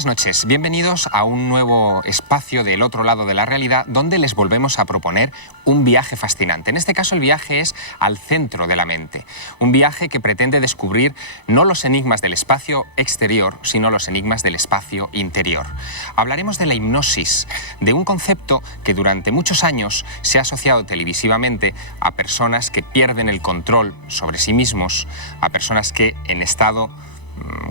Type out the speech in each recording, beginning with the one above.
Buenas noches, bienvenidos a un nuevo espacio del otro lado de la realidad donde les volvemos a proponer un viaje fascinante. En este caso el viaje es al centro de la mente, un viaje que pretende descubrir no los enigmas del espacio exterior, sino los enigmas del espacio interior. Hablaremos de la hipnosis, de un concepto que durante muchos años se ha asociado televisivamente a personas que pierden el control sobre sí mismos, a personas que en estado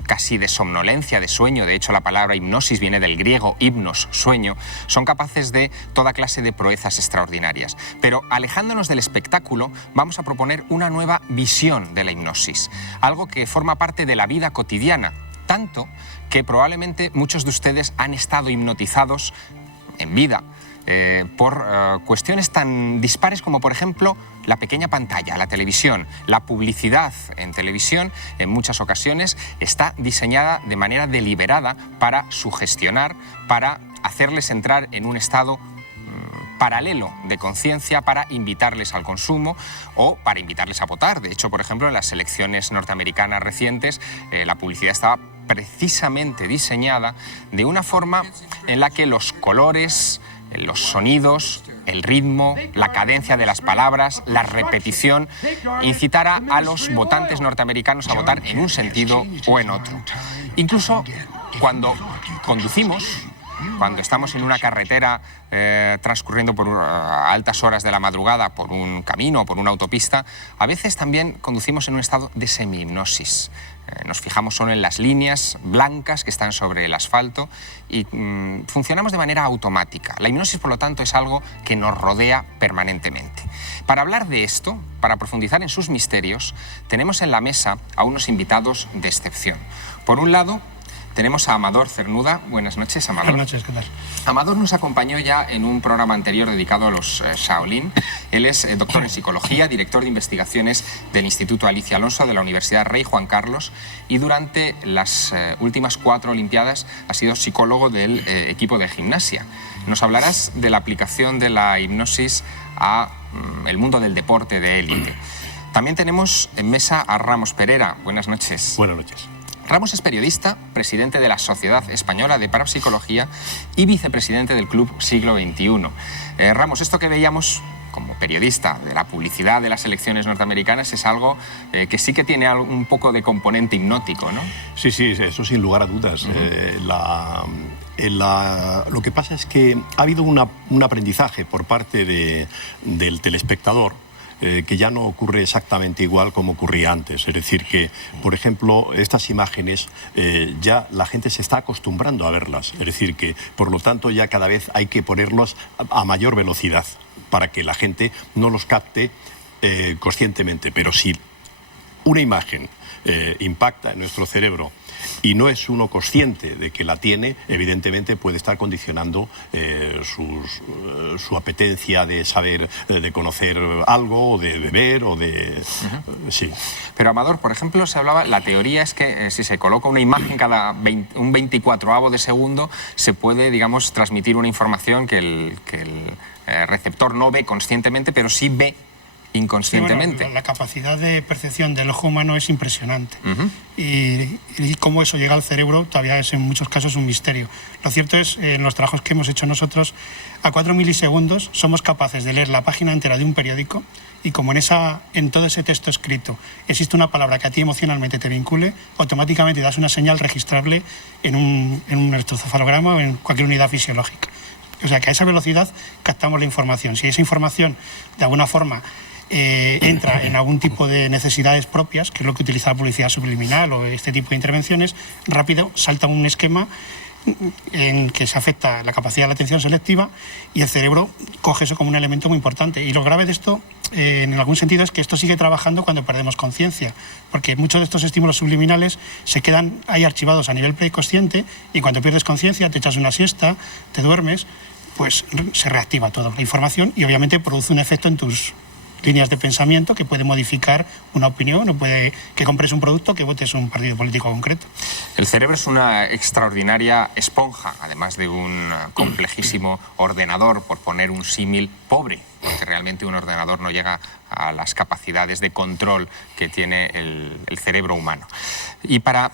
casi de somnolencia, de sueño, de hecho la palabra hipnosis viene del griego hipnos, sueño, son capaces de toda clase de proezas extraordinarias. Pero alejándonos del espectáculo, vamos a proponer una nueva visión de la hipnosis, algo que forma parte de la vida cotidiana, tanto que probablemente muchos de ustedes han estado hipnotizados en vida por cuestiones tan dispares como, por ejemplo, la pequeña pantalla, la televisión. La publicidad en televisión, en muchas ocasiones, está diseñada de manera deliberada para sugestionar, para hacerles entrar en un estado paralelo de conciencia, para invitarles al consumo o para invitarles a votar. De hecho, por ejemplo, en las elecciones norteamericanas recientes, la publicidad estaba precisamente diseñada de una forma en la que los colores, los sonidos, el ritmo, la cadencia de las palabras, la repetición, incitara a los votantes norteamericanos a votar en un sentido o en otro. Incluso cuando conducimos, cuando estamos en una carretera transcurriendo por altas horas de la madrugada por un camino o por una autopista, a veces también conducimos en un estado de semi-hipnosis. Nos fijamos solo en las líneas blancas que están sobre el asfalto y funcionamos de manera automática. La hipnosis, por lo tanto, es algo que nos rodea permanentemente. Para hablar de esto, para profundizar en sus misterios, tenemos en la mesa a unos invitados de excepción. Por un lado, tenemos a Amador Cernuda. Buenas noches, Amador. Buenas noches, ¿qué tal? Amador nos acompañó ya en un programa anterior dedicado a los Shaolin. Él es doctor en psicología, director de investigaciones del Instituto Alicia Alonso de la Universidad Rey Juan Carlos y durante las últimas 4 Olimpiadas ha sido psicólogo del equipo de gimnasia. Nos hablarás de la aplicación de la hipnosis a el mundo del deporte de élite. También tenemos en mesa a Ramos Pereira. Buenas noches. Buenas noches. Ramos es periodista, presidente de la Sociedad Española de Parapsicología y vicepresidente del Club Siglo XXI. Ramos, esto que veíamos como periodista de la publicidad de las elecciones norteamericanas es algo que sí que tiene un poco de componente hipnótico, ¿no? Sí, eso sin lugar a dudas. Lo que pasa es que ha habido un aprendizaje por parte del telespectador que ya no ocurre exactamente igual como ocurría antes. Es decir, que, por ejemplo, estas imágenes ya la gente se está acostumbrando a verlas. Es decir, que, por lo tanto, ya cada vez hay que ponerlos a mayor velocidad para que la gente no los capte conscientemente. Pero si una imagen impacta en nuestro cerebro y no es uno consciente de que la tiene, evidentemente puede estar condicionando su apetencia de saber, de conocer algo, o de beber, o de... Sí. Pero, Amador, por ejemplo, se hablaba, la teoría es que si se coloca una imagen cada un 24avo de segundo, se puede, digamos, transmitir una información que el receptor no ve conscientemente, pero sí ve inconscientemente. Sí, bueno, la capacidad de percepción del ojo humano es impresionante. Y cómo eso llega al cerebro todavía es en muchos casos un misterio. Lo cierto es, en los trabajos que hemos hecho nosotros, a 4 milisegundos somos capaces de leer la página entera de un periódico y como en todo ese texto escrito existe una palabra que a ti emocionalmente te vincule, automáticamente das una señal registrable en un electroencefalograma o en cualquier unidad fisiológica. O sea que a esa velocidad captamos la información. Si esa información de alguna forma entra en algún tipo de necesidades propias, que es lo que utiliza la publicidad subliminal o este tipo de intervenciones, rápido salta un esquema en que se afecta la capacidad de la atención selectiva y el cerebro coge eso como un elemento muy importante. Y lo grave de esto, en algún sentido, es que esto sigue trabajando cuando perdemos conciencia, porque muchos de estos estímulos subliminales se quedan ahí archivados a nivel preconsciente y cuando pierdes conciencia, te echas una siesta, te duermes, pues se reactiva toda la información y obviamente produce un efecto en tus líneas de pensamiento que puede modificar una opinión o puede que compres un producto, que votes un partido político concreto. El cerebro es una extraordinaria esponja, además de un complejísimo ordenador, por poner un símil pobre, porque realmente un ordenador no llega a las capacidades de control que tiene el cerebro humano. Y para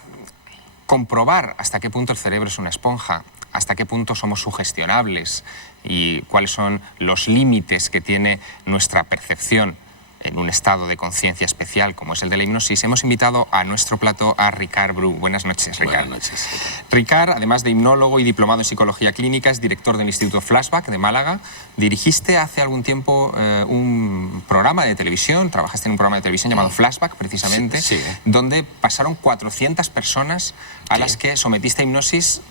comprobar hasta qué punto el cerebro es una esponja, hasta qué punto somos sugestionables y cuáles son los límites que tiene nuestra percepción en un estado de conciencia especial como es el de la hipnosis, hemos invitado a nuestro plató a Ricard Bru. Buenas noches, Ricard. Buenas noches. Ricard, además de hipnólogo y diplomado en psicología clínica, es director del Instituto Flashback de Málaga. Dirigiste hace algún tiempo un programa de televisión, trabajaste en un programa de televisión llamado Flashback, precisamente, sí. donde pasaron 400 personas a las que sometiste a hipnosis.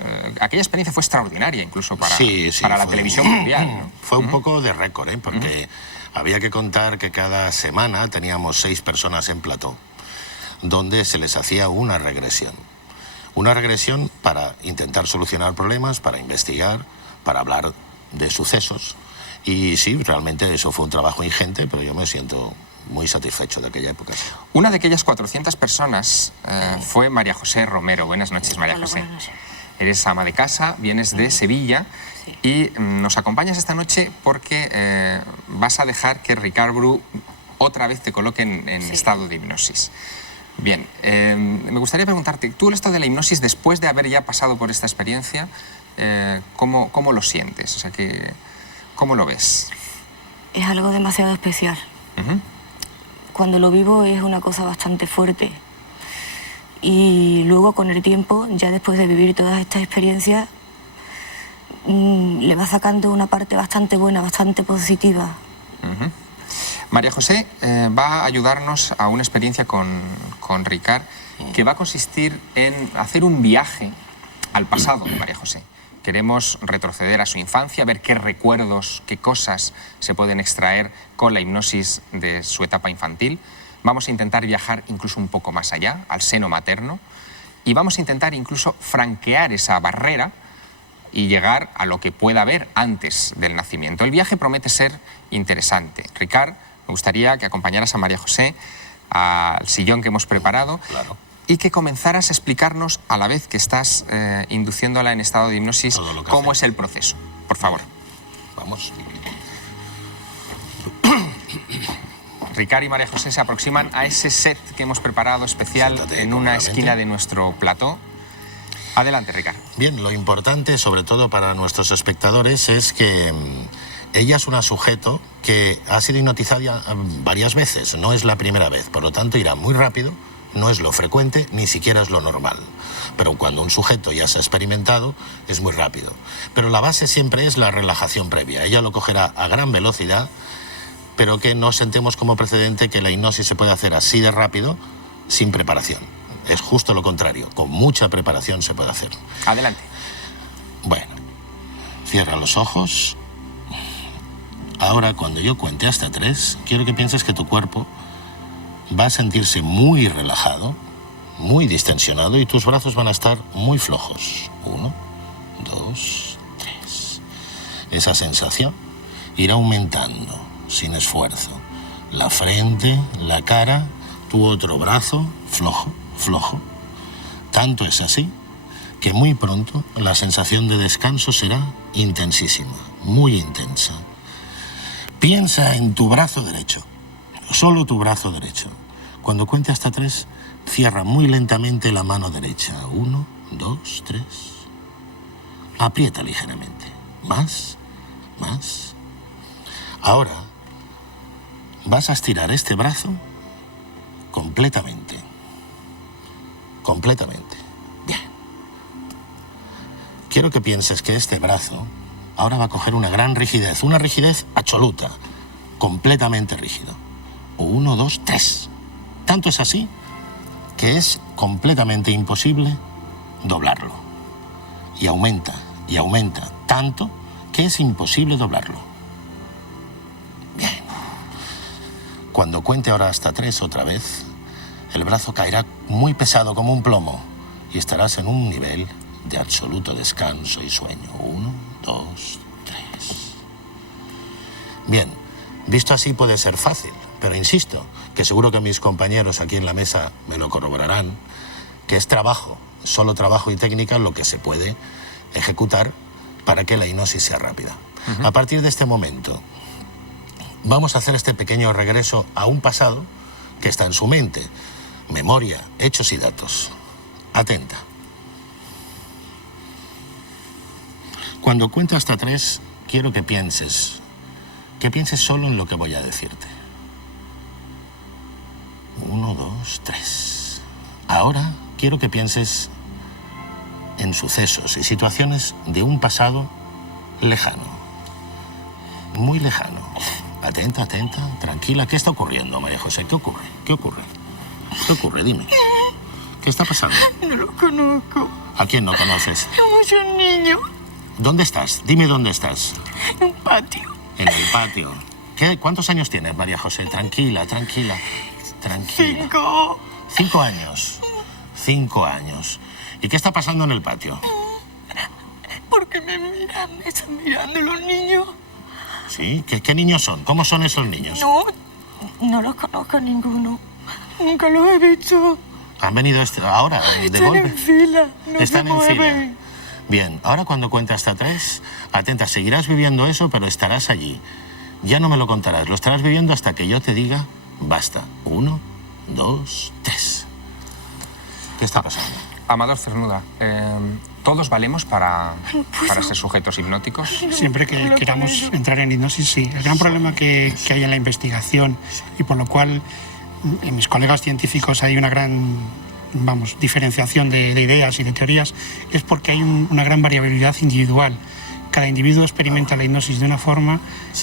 Aquella experiencia fue extraordinaria, incluso para la televisión mundial, ¿no? Fue un poco de récord, porque había que contar que cada semana teníamos 6 personas en plató, donde se les hacía una regresión. Una regresión para intentar solucionar problemas, para investigar, para hablar de sucesos. Y sí, realmente eso fue un trabajo ingente, pero yo me siento muy satisfecho de aquella época. Una de aquellas 400 personas fue María José Romero. Buenas noches, María José. Buenas noches. Eres ama de casa, vienes de Sevilla y nos acompañas esta noche porque vas a dejar que Ricard Bru otra vez te coloque en estado de hipnosis. Bien, me gustaría preguntarte, tú el estado de la hipnosis, después de haber ya pasado por esta experiencia, ¿cómo lo sientes? O sea, ¿cómo lo ves? Es algo demasiado especial. Cuando lo vivo es una cosa bastante fuerte. Y luego con el tiempo, ya después de vivir todas estas experiencias, le va sacando una parte bastante buena, bastante positiva. María José va a ayudarnos a una experiencia con Ricard que va a consistir en hacer un viaje al pasado de María José. Queremos retroceder a su infancia, ver qué recuerdos, qué cosas se pueden extraer con la hipnosis de su etapa infantil. Vamos a intentar viajar incluso un poco más allá, al seno materno, y vamos a intentar incluso franquear esa barrera y llegar a lo que pueda haber antes del nacimiento. El viaje promete ser interesante. Ricard, me gustaría que acompañaras a María José al sillón que hemos preparado. Claro. Y que comenzaras a explicarnos, a la vez que estás induciéndola en estado de hipnosis, cómo es el proceso. Por favor. Vamos. Ricard y María José se aproximan a ese set que hemos preparado especial en una esquina de nuestro plató. Adelante, Ricard. Bien, lo importante, sobre todo para nuestros espectadores, es que ella es una sujeto que ha sido hipnotizada varias veces, no es la primera vez, por lo tanto irá muy rápido, no es lo frecuente, ni siquiera es lo normal. Pero cuando un sujeto ya se ha experimentado, es muy rápido. Pero la base siempre es la relajación previa. Ella lo cogerá a gran velocidad, pero que no sentemos como precedente que la hipnosis se puede hacer así de rápido, sin preparación. Es justo lo contrario, con mucha preparación se puede hacer. Adelante. Bueno, cierra los ojos. Ahora, cuando yo cuente hasta 3, quiero que pienses que tu cuerpo va a sentirse muy relajado, muy distensionado, y tus brazos van a estar muy flojos. 1, 2, 3. Esa sensación irá aumentando sin esfuerzo. La frente, la cara, tu otro brazo, flojo, flojo. Tanto es así que muy pronto la sensación de descanso será intensísima, muy intensa. Piensa en tu brazo derecho, solo tu brazo derecho. Cuando cuente hasta 3, cierra muy lentamente la mano derecha. 1, 2, 3. Aprieta ligeramente. Más, más. Ahora vas a estirar este brazo completamente. Completamente. Bien. Quiero que pienses que este brazo ahora va a coger una gran rigidez, una rigidez absoluta, completamente rígido. 1, 2, 3. Tanto es así que es completamente imposible doblarlo. Y aumenta, tanto que es imposible doblarlo. Bien. Cuando cuente ahora hasta 3 otra vez, el brazo caerá muy pesado como un plomo y estarás en un nivel de absoluto descanso y sueño. 1, 2, 3. Bien, visto así puede ser fácil, pero insisto, que seguro que mis compañeros aquí en la mesa me lo corroborarán, que es trabajo, solo trabajo y técnica lo que se puede ejecutar para que la hipnosis sea rápida. A partir de este momento, vamos a hacer este pequeño regreso a un pasado que está en su mente. Memoria, hechos y datos. Atenta. Cuando cuente hasta 3, quiero que pienses solo en lo que voy a decirte. 1, 2, 3. Ahora quiero que pienses en sucesos y situaciones de un pasado lejano, muy lejano. Atenta, atenta, tranquila. ¿Qué está ocurriendo, María José? ¿Qué ocurre? ¿Qué ocurre? ¿Qué ocurre? Dime. ¿Qué está pasando? No lo conozco. ¿A quién no conoces? Somos un niño ¿Dónde estás? Dime dónde estás. en un patio. En el patio. ¿Cuántos años tienes, María José? Tranquila, tranquila, tranquila. 5. 5 años. 5 años. ¿Y qué está pasando en el patio? ¿Por qué me están mirando los niños? ¿Sí? ¿Qué niños son? ¿Cómo son esos niños? No los conozco a ninguno. Nunca los he visto. ¿Han venido ahora, de Están golpe? en fila, no Están se en fila. mueven. Bien, ahora cuando cuente hasta 3, atenta, seguirás viviendo eso, pero estarás allí. Ya no me lo contarás, lo estarás viviendo hasta que yo te diga, basta. 1, 2, 3. ¿Qué está pasando? Amador Cernuda, ¿todos valemos para ser sujetos hipnóticos? Siempre que queramos entrar en hipnosis, sí. El gran problema que hay en la investigación y por lo cual en mis colegas científicos hay una gran, diferenciación de ideas y de teorías, es porque hay una gran variabilidad individual. Cada individuo experimenta la hipnosis de una forma,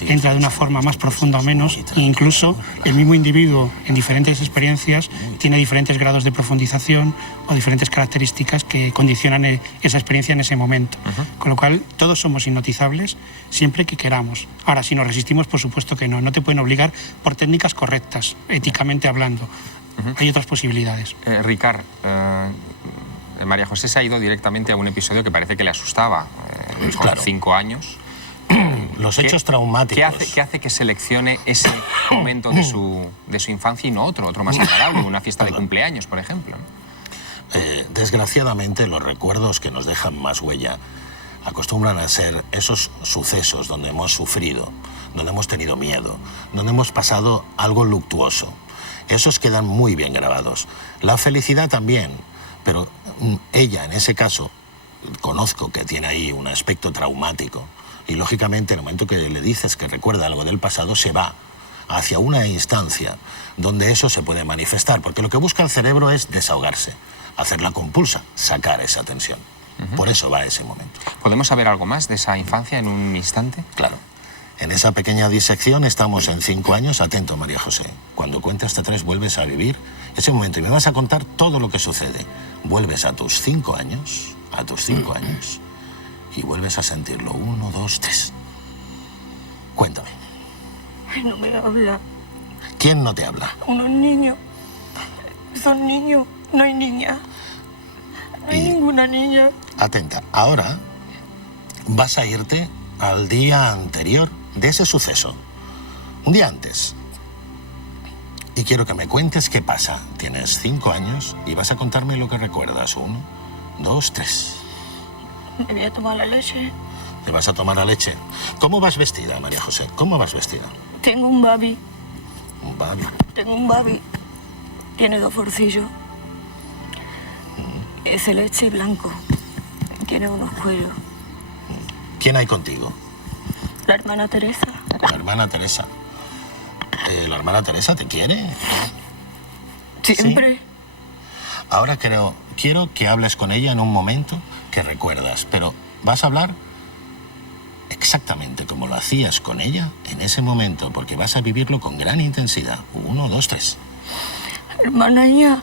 entra de una forma más profunda o menos, e incluso el mismo individuo en diferentes experiencias tiene diferentes grados de profundización o diferentes características que condicionan esa experiencia en ese momento. Con lo cual, todos somos hipnotizables siempre que queramos. Ahora, si nos resistimos, por supuesto que no. No te pueden obligar por técnicas correctas, éticamente hablando. Hay otras posibilidades. Ricard, María José se ha ido directamente a un episodio que parece que le asustaba. Con Claro. 5 años. Los hechos traumáticos. ¿Qué hace que seleccione ese momento de su infancia y no otro más agradable, una fiesta de cumpleaños, por ejemplo? Desgraciadamente, los recuerdos que nos dejan más huella acostumbran a ser esos sucesos donde hemos sufrido, donde hemos tenido miedo, donde hemos pasado algo luctuoso. Esos quedan muy bien grabados. La felicidad también, pero ella, en ese caso, conozco que tiene ahí un aspecto traumático y lógicamente en el momento que le dices que recuerda algo del pasado se va hacia una instancia donde eso se puede manifestar, porque lo que busca el cerebro es desahogarse, hacer la compulsa, sacar esa tensión. Por eso va a ese momento. ¿Podemos saber algo más de esa infancia en un instante? Claro. En esa pequeña disección estamos en 5 años. Atento, María José. Cuando cuente hasta 3 vuelves a vivir ese momento y me vas a contar todo lo que sucede. Vuelves a tus 5 años, y vuelves a sentirlo. 1, 2, 3. Cuéntame. Ay, no me habla. ¿Quién no te habla? Unos niños. Son niños, no hay niña. No hay Y- ninguna niña. Atenta. Ahora vas a irte al día anterior de ese suceso. Un día antes. Y quiero que me cuentes qué pasa. Tienes 5 años y vas a contarme lo que recuerdas. 1, 2, 3. Me voy a tomar la leche. ¿Te vas a tomar la leche? ¿Cómo vas vestida, María José? ¿Cómo vas vestida? Tengo un babi. Un babi. Tengo un babi. Tiene 2 bolsillos. Es celeste y blanco. Tiene unos cuellos. ¿Quién hay contigo? La hermana Teresa. La hermana Teresa. ¿La hermana Teresa te quiere? Siempre. Ahora quiero que hables con ella en un momento que recuerdas, pero vas a hablar exactamente como lo hacías con ella en ese momento, porque vas a vivirlo con gran intensidad. 1, 2, 3. Hermana, ya.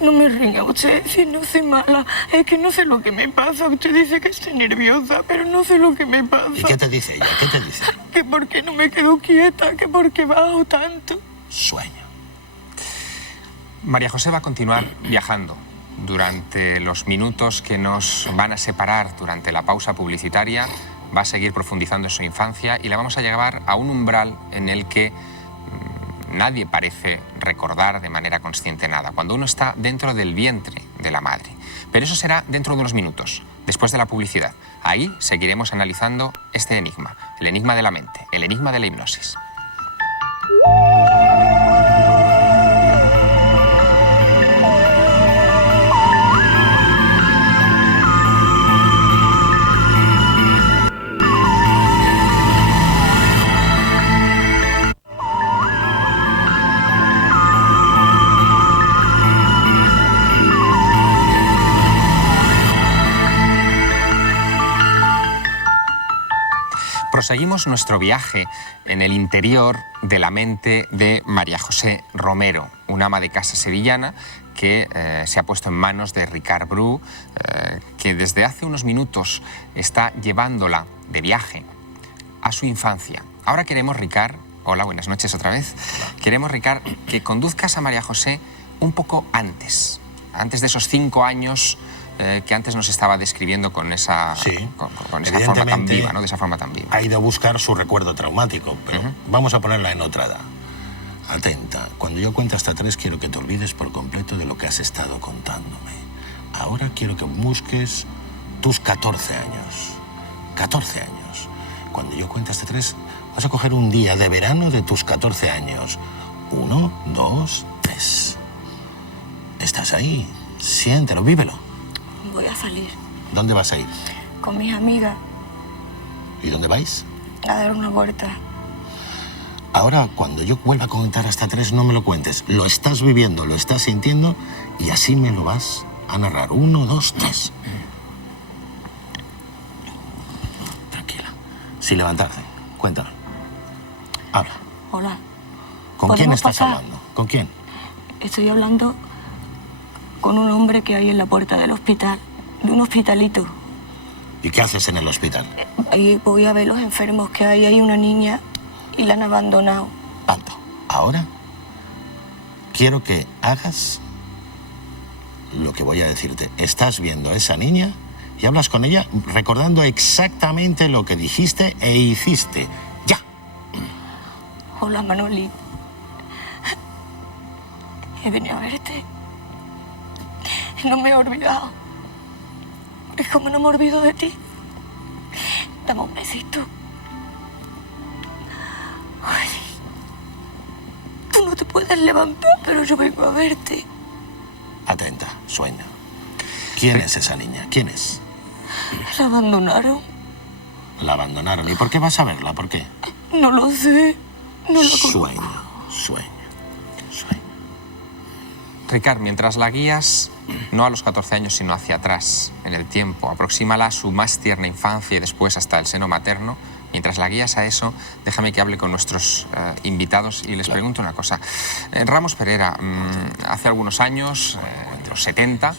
No me ringa usted, si no soy mala. Es que no sé lo que me pasa. Usted dice que estoy nerviosa, pero no sé lo que me pasa. ¿Y qué te dice ella? ¿Qué te dice? Que por qué no me quedo quieta, que por qué bajo tanto. Sueño. María José va a continuar viajando durante los minutos que nos van a separar durante la pausa publicitaria. Va a seguir profundizando en su infancia y la vamos a llevar a un umbral en el que nadie parece recordar de manera consciente nada, cuando uno está dentro del vientre de la madre. Pero eso será dentro de unos minutos, después de la publicidad. Ahí seguiremos analizando este enigma, el enigma de la mente, el enigma de la hipnosis. Proseguimos nuestro viaje en el interior de la mente de María José Romero, una ama de casa sevillana que se ha puesto en manos de Ricard Bru, que desde hace unos minutos está llevándola de viaje a su infancia. Ahora queremos, Ricard, hola, buenas noches otra vez, queremos, Ricard, que conduzcas a María José un poco antes de esos 5 años que antes nos estaba describiendo con esa, con esa forma tan viva, ¿no? De esa forma tan viva. Ha ido a buscar su recuerdo traumático, pero vamos a ponerla en otra edad. Atenta, cuando yo cuente hasta 3 quiero que te olvides por completo de lo que has estado contándome. Ahora quiero que busques tus 14 años. 14 años. Cuando yo cuente hasta 3 vas a coger un día de verano de tus 14 años. 1, 2, 3. Estás ahí. Siéntelo, vívelo. Voy a salir ¿Dónde vas a ir? con mis amigas ¿Y dónde vais? a dar una vuelta. Ahora, cuando yo vuelva a contar hasta 3, no me lo cuentes. Lo estás viviendo, lo estás sintiendo y así me lo vas a narrar. 1, 2, 3. Tranquila. Sin levantarse. Cuéntame. Habla. Hola. ¿Con quién ¿Podemos estás pasar? hablando? ¿Con quién? Estoy hablando con un hombre que hay en la puerta del hospital, de un hospitalito. ¿Y qué haces en el hospital? Ahí voy a ver los enfermos que hay una niña y la han abandonado. Tanto. Ahora quiero que hagas lo que voy a decirte. Estás viendo a esa niña y hablas con ella recordando exactamente lo que dijiste e hiciste. ¡Ya! Hola, Manoli. He venido a verte. No me he olvidado. Es como no me olvido de ti. Dame un besito. Ay, tú no te puedes levantar, pero yo vengo a verte. Atenta, sueña. ¿Quién es esa niña? ¿Quién es? La abandonaron. La abandonaron. ¿Y por qué vas a verla? ¿Por qué? No lo sé. No la conozco. Sueña, sueña, sueña. Ricard, mientras la guías, no a los 14 años, sino hacia atrás, en el tiempo, aproxímala a su más tierna infancia y después hasta el seno materno. Mientras la guías a eso, déjame que hable con nuestros invitados y les pregunto una cosa. Ramos Pereira, hace algunos años, en los 70,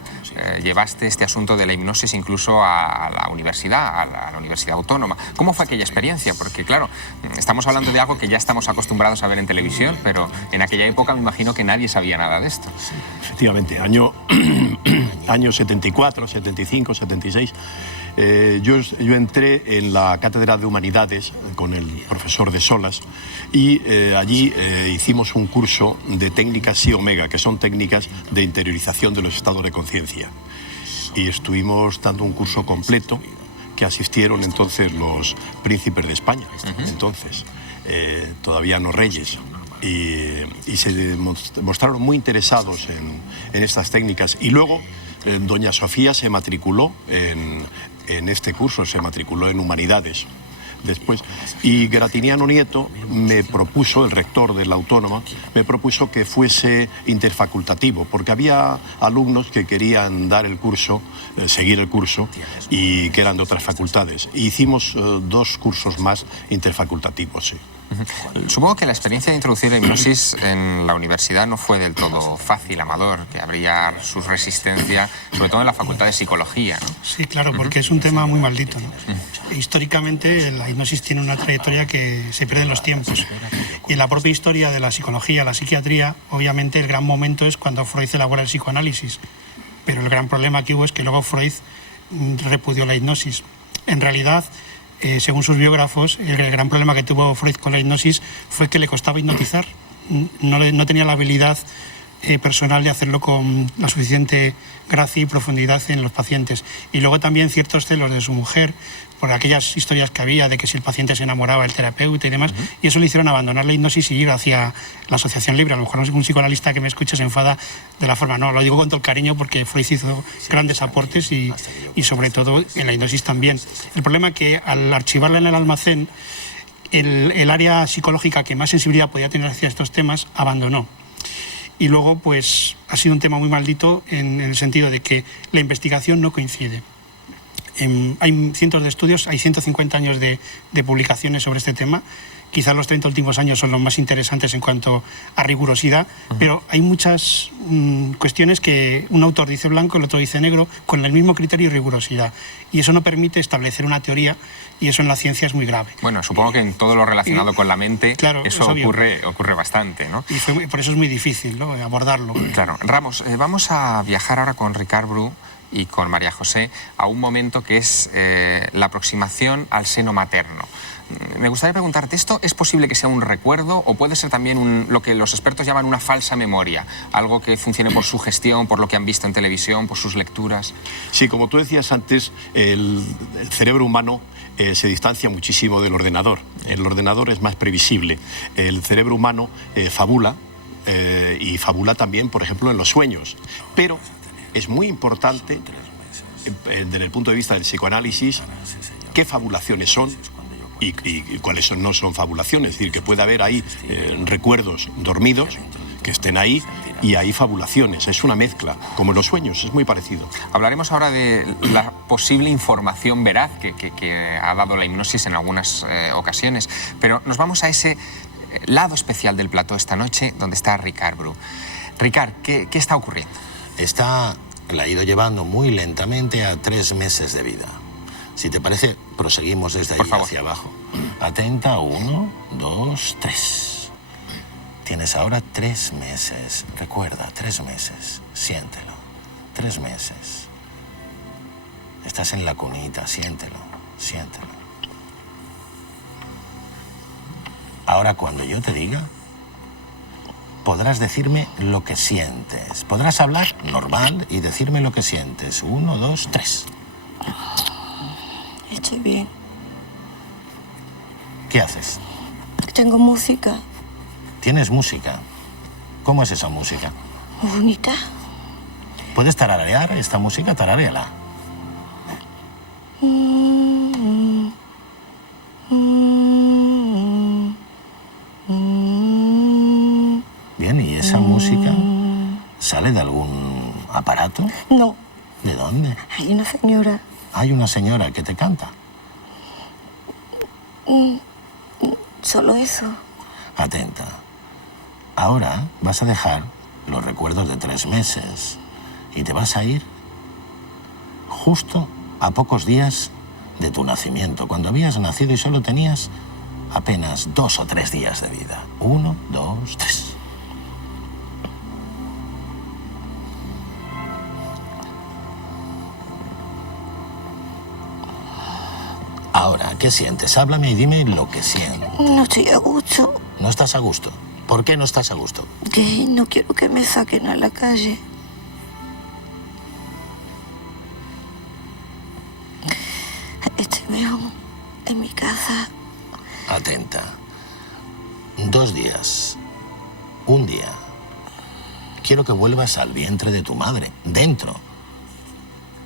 llevaste este asunto de la hipnosis incluso a la universidad, a la Universidad Autónoma. ¿Cómo fue aquella experiencia? Porque, claro, estamos hablando de algo que ya estamos acostumbrados a ver en televisión, pero en aquella época me imagino que nadie sabía nada de esto. Efectivamente, año 74, 75, 76. Yo entré en la Cátedra de Humanidades con el profesor de Solas y allí hicimos un curso de técnicas Psi Omega, que son técnicas de interiorización de los estados de conciencia. Y estuvimos dando un curso completo que asistieron entonces los príncipes de España, entonces, todavía no reyes. Y se mostraron muy interesados en estas técnicas. Y luego doña Sofía se matriculó en este curso, se matriculó en Humanidades después. Y Gratiniano Nieto me propuso, el rector de la Autónoma, me propuso que fuese interfacultativo, porque había alumnos que querían dar el curso, seguir el curso, y que eran de otras facultades. E hicimos 2 cursos más interfacultativos, sí. Supongo que la experiencia de introducir la hipnosis en la universidad no fue del todo fácil, Amador, que habría su resistencia, sobre todo en la Facultad de Psicología, ¿no? Sí, claro, porque es un tema muy maldito, ¿no? Históricamente la hipnosis tiene una trayectoria que se pierde en los tiempos. Y en la propia historia de la psicología, la psiquiatría, obviamente el gran momento es cuando Freud elabora el psicoanálisis. Pero el gran problema que hubo es que luego Freud repudió la hipnosis. En realidad, según sus biógrafos, el gran problema que tuvo Freud con la hipnosis fue que le costaba hipnotizar. No tenía la habilidad personal de hacerlo con la suficiente gracia y profundidad en los pacientes. Y luego también ciertos celos de su mujer por aquellas historias que había de que si el paciente se enamoraba del terapeuta y demás, y eso le hicieron abandonar la hipnosis y ir hacia la asociación libre. A lo mejor un psicoanalista que me escuche se enfada de la forma, no, lo digo con todo el cariño porque Freud hizo grandes aportes y sobre todo en la hipnosis también. El problema es que al archivarla en el almacén, el área psicológica que más sensibilidad podía tener hacia estos temas abandonó. Y luego, pues, ha sido un tema muy maldito en el sentido de que la investigación no coincide. Hay cientos de estudios, hay 150 años de publicaciones sobre este tema. Quizás los 30 últimos años son los más interesantes en cuanto a rigurosidad, pero hay muchas cuestiones que un autor dice blanco, el otro dice negro, con el mismo criterio y rigurosidad. Y eso no permite establecer una teoría, y eso en la ciencia es muy grave. Bueno, supongo que en todo lo relacionado con la mente, claro, eso ocurre bastante, ¿no? Y por eso es muy difícil, ¿no?, abordarlo. Claro. Ramos, vamos a viajar ahora con Ricard Bru y con María José a un momento que es la aproximación al seno materno. Me gustaría preguntarte, ¿esto es posible que sea un recuerdo o puede ser también lo que los expertos llaman una falsa memoria? Algo que funcione por sugestión, por lo que han visto en televisión, por sus lecturas. Sí, como tú decías antes, el cerebro humano se distancia muchísimo del ordenador. El ordenador es más previsible. El cerebro humano fabula y fabula también, por ejemplo, en los sueños. Pero es muy importante, desde el punto de vista del psicoanálisis, qué fabulaciones son y cuáles no son fabulaciones. Es decir, que puede haber ahí recuerdos dormidos que estén ahí y hay fabulaciones. Es una mezcla, como en los sueños, es muy parecido. Hablaremos ahora de la posible información veraz que ha dado la hipnosis en algunas ocasiones, pero nos vamos a ese lado especial del plató esta noche, donde está Ricard Bru. Ricard, ¿qué está ocurriendo? La ha ido llevando muy lentamente a 3 meses de vida. Si te parece, proseguimos desde ahí hacia abajo. Atenta, 1, 2, 3. Tienes ahora 3 meses. Recuerda, 3 meses. Siéntelo. 3 meses. Estás en la cunita, siéntelo, siéntelo. Ahora, cuando yo te diga, podrás decirme lo que sientes. Podrás hablar normal y decirme lo que sientes. 1, 2, 3. Estoy bien. ¿Qué haces? Tengo música. ¿Tienes música? ¿Cómo es esa música? Bonita. ¿Puedes tararear esta música? Tararéala. Bien, ¿y esa música sale de algún aparato? No. ¿De dónde? Hay una señora. Hay una señora que te canta. Solo eso. Atenta. Ahora vas a dejar los recuerdos de 3 meses y te vas a ir justo a pocos días de tu nacimiento, cuando habías nacido y solo tenías apenas 2 o 3 días de vida. 1, 2, 3. Ahora, ¿qué sientes? Háblame y dime lo que sientes. No estoy a gusto. ¿No estás a gusto? ¿Por qué no estás a gusto? Que no quiero que me saquen a la calle. Estoy mejor en mi casa. Atenta. 2 días. 1 día. Quiero que vuelvas al vientre de tu madre. Dentro.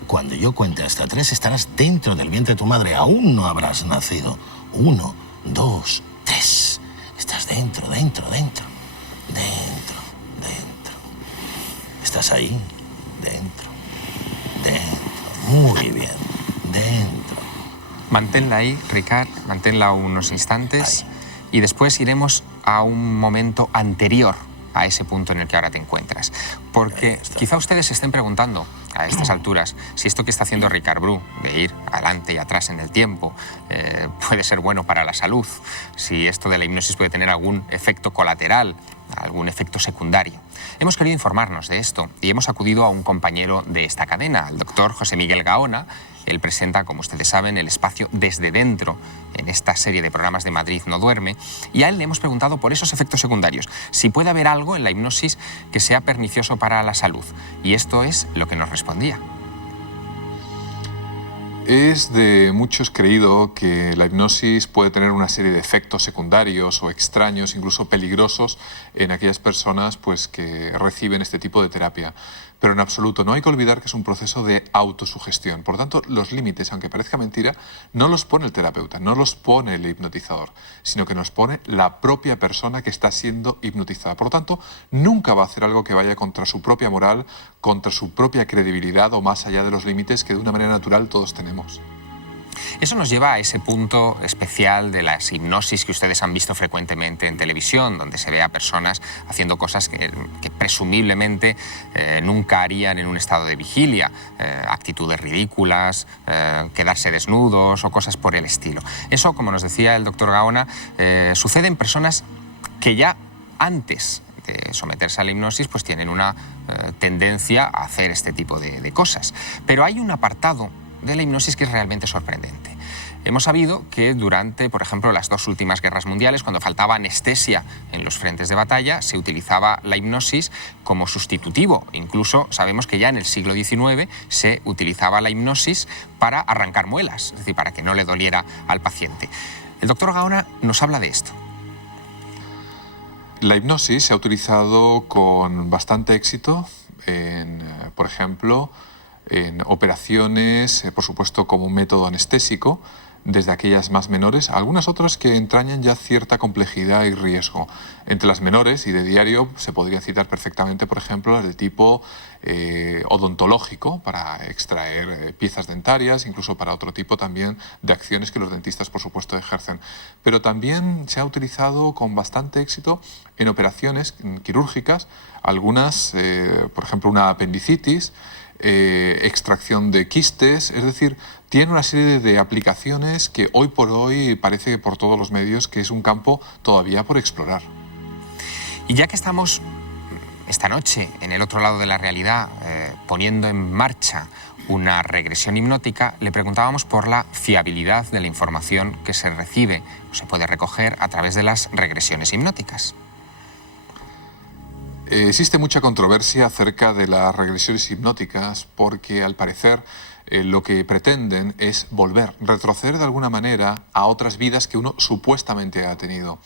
Cuando yo cuente hasta 3, estarás dentro del vientre de tu madre. Aún no habrás nacido. 1, 2, 3. Estás dentro, dentro, dentro. Dentro, dentro. ¿Estás ahí? Dentro. Dentro. Muy bien. Dentro. Manténla ahí, Ricard, manténla unos instantes y después iremos a un momento anterior a ese punto en el que ahora te encuentras. Porque quizá ustedes se estén preguntando a estas alturas si esto que está haciendo Ricard Bru, de ir adelante y atrás en el tiempo, puede ser bueno para la salud, si esto de la hipnosis puede tener algún efecto colateral, algún efecto secundario. Hemos querido informarnos de esto y hemos acudido a un compañero de esta cadena, el doctor José Miguel Gaona. Él presenta, como ustedes saben, el espacio Desde Dentro en esta serie de programas de Madrid no duerme, y a él le hemos preguntado por esos efectos secundarios, si puede haber algo en la hipnosis que sea pernicioso para la salud, y esto es lo que nos respondía. Es de muchos creído que la hipnosis puede tener una serie de efectos secundarios o extraños, incluso peligrosos, en aquellas personas pues, que reciben este tipo de terapia. Pero en absoluto, no hay que olvidar que es un proceso de autosugestión. Por tanto, los límites, aunque parezca mentira, no los pone el terapeuta, no los pone el hipnotizador, sino que nos pone la propia persona que está siendo hipnotizada. Por lo tanto, nunca va a hacer algo que vaya contra su propia moral, contra su propia credibilidad o más allá de los límites que de una manera natural todos tenemos. tenemos. Eso nos lleva a ese punto especial de las hipnosis que ustedes han visto frecuentemente en televisión, donde se ve a personas haciendo cosas que presumiblemente nunca harían en un estado de vigilia, actitudes ridículas, quedarse desnudos o cosas por el estilo. Eso, como nos decía el doctor Gaona, sucede en personas que ya antes de someterse a la hipnosis pues tienen una tendencia a hacer este tipo de cosas. Pero hay un apartado de la hipnosis que es realmente sorprendente. Hemos sabido que durante, por ejemplo, las 2 últimas guerras mundiales, cuando faltaba anestesia en los frentes de batalla, se utilizaba la hipnosis como sustitutivo. Incluso sabemos que ya en el siglo XIX se utilizaba la hipnosis para arrancar muelas, es decir, para que no le doliera al paciente. El doctor Gaona nos habla de esto. La hipnosis se ha utilizado con bastante éxito por ejemplo, en operaciones, por supuesto, como un método anestésico, desde aquellas más menores, algunas otras que entrañan ya cierta complejidad y riesgo. Entre las menores y de diario se podrían citar perfectamente, por ejemplo, las de tipo odontológico, para extraer piezas dentarias, incluso para otro tipo también de acciones que los dentistas, por supuesto, ejercen. Pero también se ha utilizado con bastante éxito en operaciones quirúrgicas, algunas, por ejemplo, una apendicitis, extracción de quistes, es decir, tiene una serie de aplicaciones que hoy por hoy parece por todos los medios que es un campo todavía por explorar. Y ya que estamos esta noche en el otro lado de la realidad poniendo en marcha una regresión hipnótica, le preguntábamos por la fiabilidad de la información que se recibe o se puede recoger a través de las regresiones hipnóticas. Existe mucha controversia acerca de las regresiones hipnóticas porque, al parecer, lo que pretenden es retroceder de alguna manera a otras vidas que uno supuestamente ha tenido.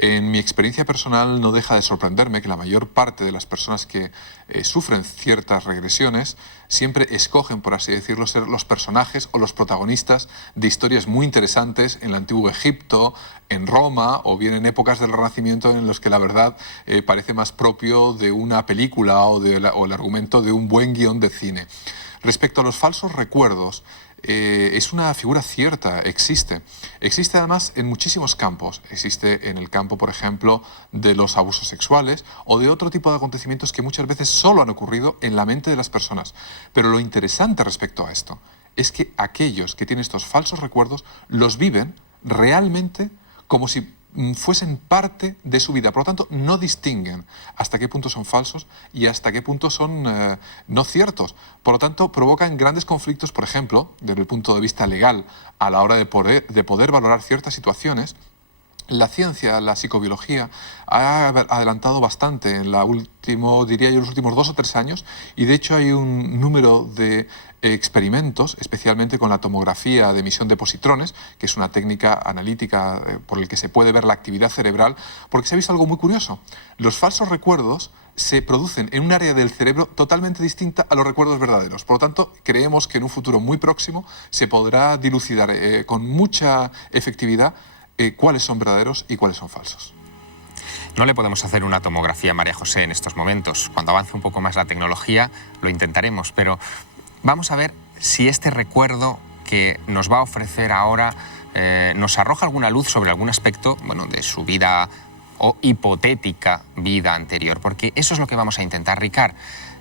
En mi experiencia personal no deja de sorprenderme que la mayor parte de las personas que sufren ciertas regresiones siempre escogen, por así decirlo, ser los personajes o los protagonistas de historias muy interesantes en el Antiguo Egipto, en Roma o bien en épocas del Renacimiento en los que la verdad parece más propio de una película o el argumento de un buen guión de cine. Respecto a los falsos recuerdos, es una figura cierta, existe. Existe además en muchísimos campos. Existe en el campo, por ejemplo, de los abusos sexuales o de otro tipo de acontecimientos que muchas veces solo han ocurrido en la mente de las personas. Pero lo interesante respecto a esto es que aquellos que tienen estos falsos recuerdos los viven realmente como si fuesen parte de su vida. Por lo tanto, no distinguen hasta qué punto son falsos y hasta qué punto son no ciertos. Por lo tanto, provocan grandes conflictos, por ejemplo, desde el punto de vista legal, a la hora de poder valorar ciertas situaciones. La ciencia, la psicobiología, ha adelantado bastante en los últimos 2 o 3 años, y de hecho hay un número de experimentos, especialmente con la tomografía de emisión de positrones, que es una técnica analítica por el que se puede ver la actividad cerebral, porque se ha visto algo muy curioso. Los falsos recuerdos se producen en un área del cerebro totalmente distinta a los recuerdos verdaderos. Por lo tanto, creemos que en un futuro muy próximo se podrá dilucidar con mucha efectividad cuáles son verdaderos y cuáles son falsos. No le podemos hacer una tomografía a María José en estos momentos. Cuando avance un poco más la tecnología lo intentaremos, pero vamos a ver si este recuerdo que nos va a ofrecer ahora nos arroja alguna luz sobre algún aspecto, bueno, de su vida o hipotética vida anterior, porque eso es lo que vamos a intentar, Ricard.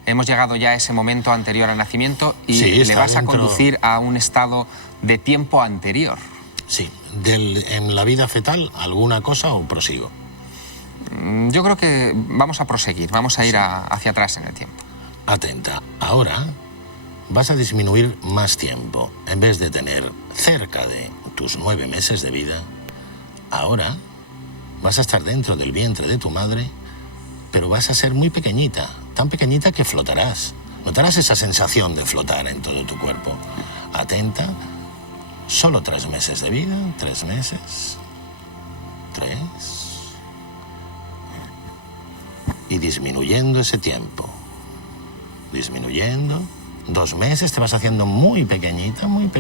Hemos llegado ya a ese momento anterior al nacimiento y sí, le vas a conducir a un estado de tiempo anterior. Sí, en la vida fetal, ¿alguna cosa o prosigo? Yo creo que vamos a proseguir, vamos a ir hacia atrás en el tiempo. Atenta, ahora vas a disminuir más tiempo. En vez de tener cerca de tus 9 meses de vida, ahora vas a estar dentro del vientre de tu madre, pero vas a ser muy pequeñita, tan pequeñita que flotarás. Notarás esa sensación de flotar en todo tu cuerpo. Atenta. Solo 3 meses de vida, 3 meses, 3, y disminuyendo ese tiempo, disminuyendo, 2 meses, te vas haciendo muy pequeñita, 1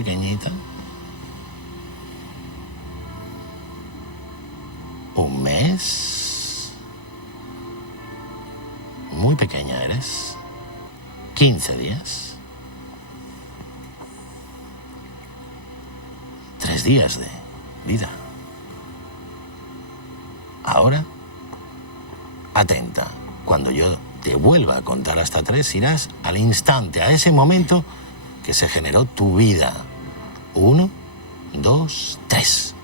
mes, muy pequeña eres, 15 días, 3 días de vida. Ahora, atenta. Cuando yo te vuelva a contar hasta 3, irás al instante, a ese momento que se generó tu vida. 1, 2, 3.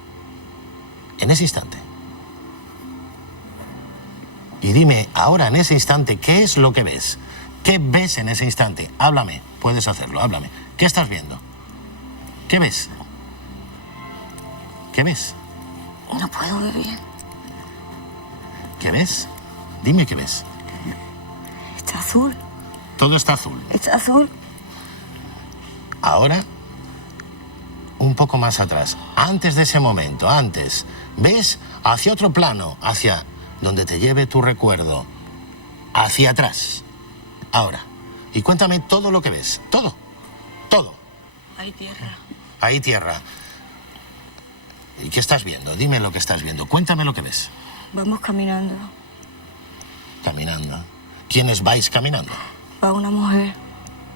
En ese instante. Y dime ahora, en ese instante, ¿qué es lo que ves? ¿Qué ves en ese instante? Háblame, puedes hacerlo, háblame. ¿Qué estás viendo? ¿Qué ves? ¿Qué ves? No puedo ver bien. ¿Qué ves? Dime qué ves. Está azul. Todo está azul. Está azul. Ahora, un poco más atrás, antes de ese momento, antes, ves hacia otro plano, hacia donde te lleve tu recuerdo, hacia atrás. Ahora, y cuéntame todo lo que ves, todo, todo. Hay tierra. Ahí tierra. ¿Y qué estás viendo? Dime lo que estás viendo, cuéntame lo que ves. Vamos caminando. Caminando. ¿Quiénes vais caminando? Va una mujer.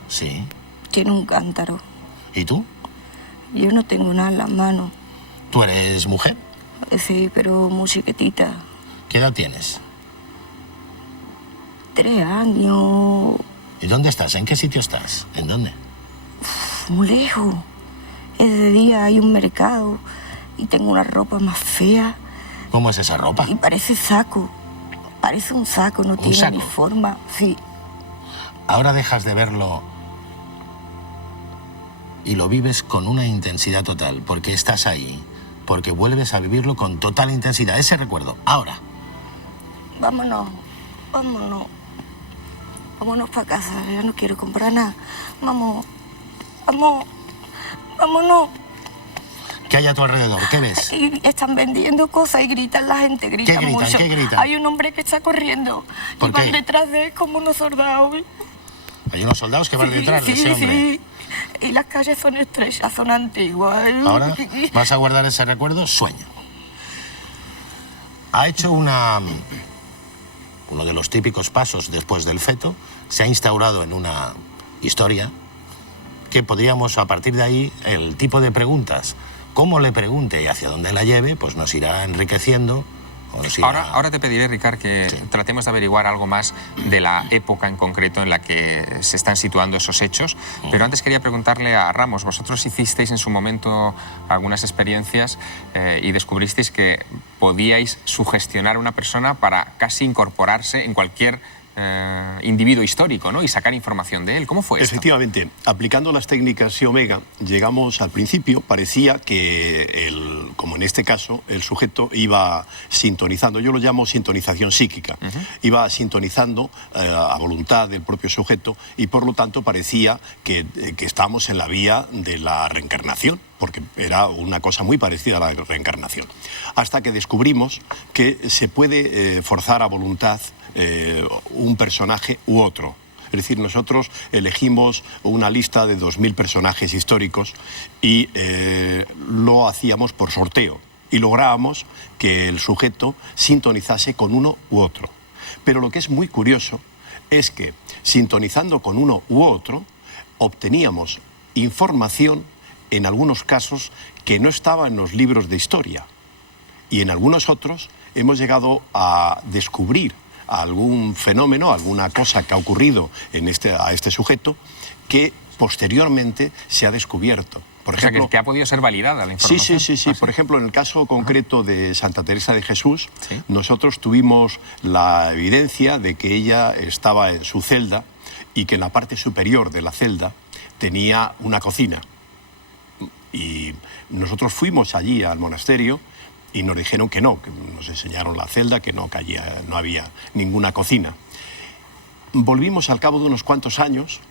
Sí. Tiene un cántaro. ¿Y tú? Yo no tengo nada en las manos. ¿Tú eres mujer? Sí, pero muy chiquitita. ¿Qué edad tienes? 3 años. ¿Y dónde estás? ¿En qué sitio estás? ¿En dónde? Muy lejos. Es de día, hay un mercado. Y tengo una ropa más fea. ¿Cómo es esa ropa? Y parece saco. Parece un saco, no tiene saco? ni forma. Sí. Ahora dejas de verlo y lo vives con una intensidad total, porque estás ahí, porque vuelves a vivirlo con total intensidad, ese recuerdo. Ahora, Vámonos. Vámonos. Vámonos para casa. Yo no quiero comprar nada. Vamos. Vamos. Vámonos. ¿qué hay a tu alrededor? ¿Qué ves? Y están vendiendo cosas y gritan la gente, gritan gritan? mucho. ¿Qué gritan? Hay un hombre que está corriendo ¿Por y van qué? detrás de él como unos soldados. Hay unos soldados que van detrás de ese hombre. Sí. Y las calles son estrechas, son antiguas. Ahora, ¿vas a guardar ese recuerdo? Sueño. Ha hecho uno de los típicos pasos después del feto, se ha instaurado en una historia que podríamos, a partir de ahí, el tipo de preguntas, cómo le pregunte y hacia dónde la lleve, pues nos irá enriqueciendo. O nos irá... Ahora te pediré, Ricard, que tratemos de averiguar algo más de la época en concreto en la que se están situando esos hechos. Pero antes quería preguntarle a Ramos, vosotros hicisteis en su momento algunas experiencias y descubristeis que podíais sugestionar a una persona para casi incorporarse en cualquier individuo histórico, ¿no? Y sacar información de él. ¿Cómo fue esto? Efectivamente, aplicando las técnicas Psi Omega, llegamos al principio, parecía que, como en este caso, el sujeto iba sintonizando, yo lo llamo sintonización psíquica, iba sintonizando a voluntad del propio sujeto y por lo tanto parecía que estábamos en la vía de la reencarnación, porque era una cosa muy parecida a la reencarnación. Hasta que descubrimos que se puede forzar a voluntad un personaje u otro. Es decir, nosotros elegimos una lista de 2000 personajes históricos y lo hacíamos por sorteo y lográbamos que el sujeto sintonizase con uno u otro. Pero lo que es muy curioso es que sintonizando con uno u otro obteníamos información en algunos casos que no estaba en los libros de historia y en algunos otros hemos llegado a descubrir algún fenómeno, alguna cosa que ha ocurrido a este sujeto que posteriormente se ha descubierto. Por ejemplo, o sea, que ha podido ser validada la información. Sí. Por ejemplo, en el caso concreto de Santa Teresa de Jesús, nosotros tuvimos la evidencia de que ella estaba en su celda y que en la parte superior de la celda tenía una cocina. Y nosotros fuimos allí al monasterio y nos dijeron que no, que nos enseñaron la celda, que no había ninguna cocina. Volvimos al cabo de unos cuantos años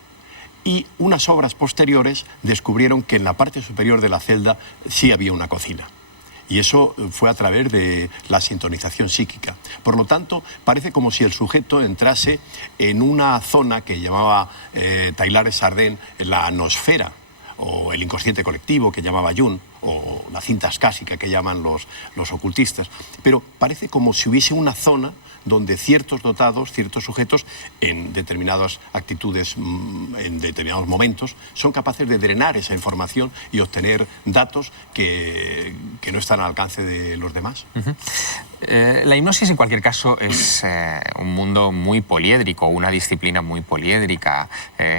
y unas obras posteriores descubrieron que en la parte superior de la celda sí había una cocina. Y eso fue a través de la sintonización psíquica. Por lo tanto, parece como si el sujeto entrase en una zona que llamaba Teilhard de Chardin la nosfera, o el inconsciente colectivo que llamaba Jung, o la cinta ascásica que llaman los ocultistas, pero parece como si hubiese una zona donde ciertos dotados, ciertos sujetos, en determinadas actitudes, en determinados momentos, son capaces de drenar esa información y obtener datos que no están al alcance de los demás. La hipnosis, en cualquier caso, es un mundo muy poliédrico, una disciplina muy poliédrica.